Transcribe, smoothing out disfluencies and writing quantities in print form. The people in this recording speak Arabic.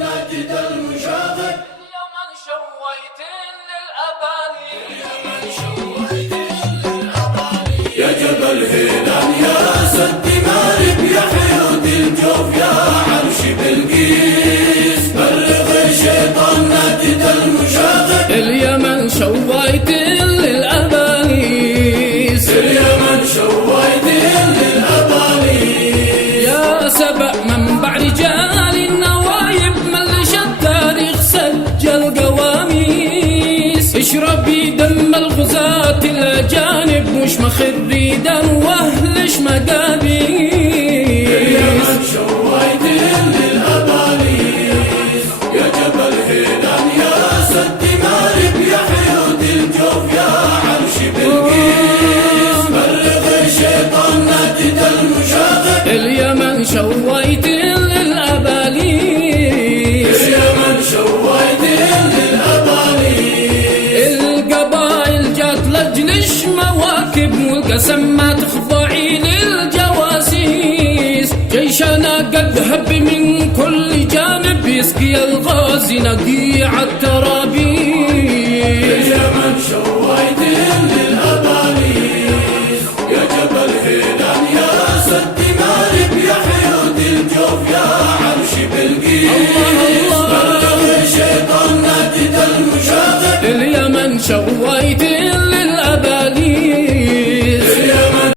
نجد المشاغب. اليمن شويت للأباني، يا جبل هيلان يا سد مارب يا حيود الجوف يا عرش بلقيس، بلغ الشيطان نجد المشاغب. اليمن شويت للأبانيس، اليمن شويت للأبانيس، يا سبع منبع رجال النوايب، ملش التاريخ سجل قواميس. اشربي دم الغزاة الأجانب، مش مخري دم واهلش مقابيس. اليمن شويت للأبانيس، يا جبل هيلان يا سد مارب يا حيود الجوف يا عرش بلقيس، بلغ الشيطان نجد المشاغب. اليمن شويت للأبانيس، اليمن شويت للأبانيس، القبائل جات لجلش مواكب، والقسم ما تخضعي للجواسيس. جيشنا قد هب من كل جانب، يسقي الغازي نقيع التراب.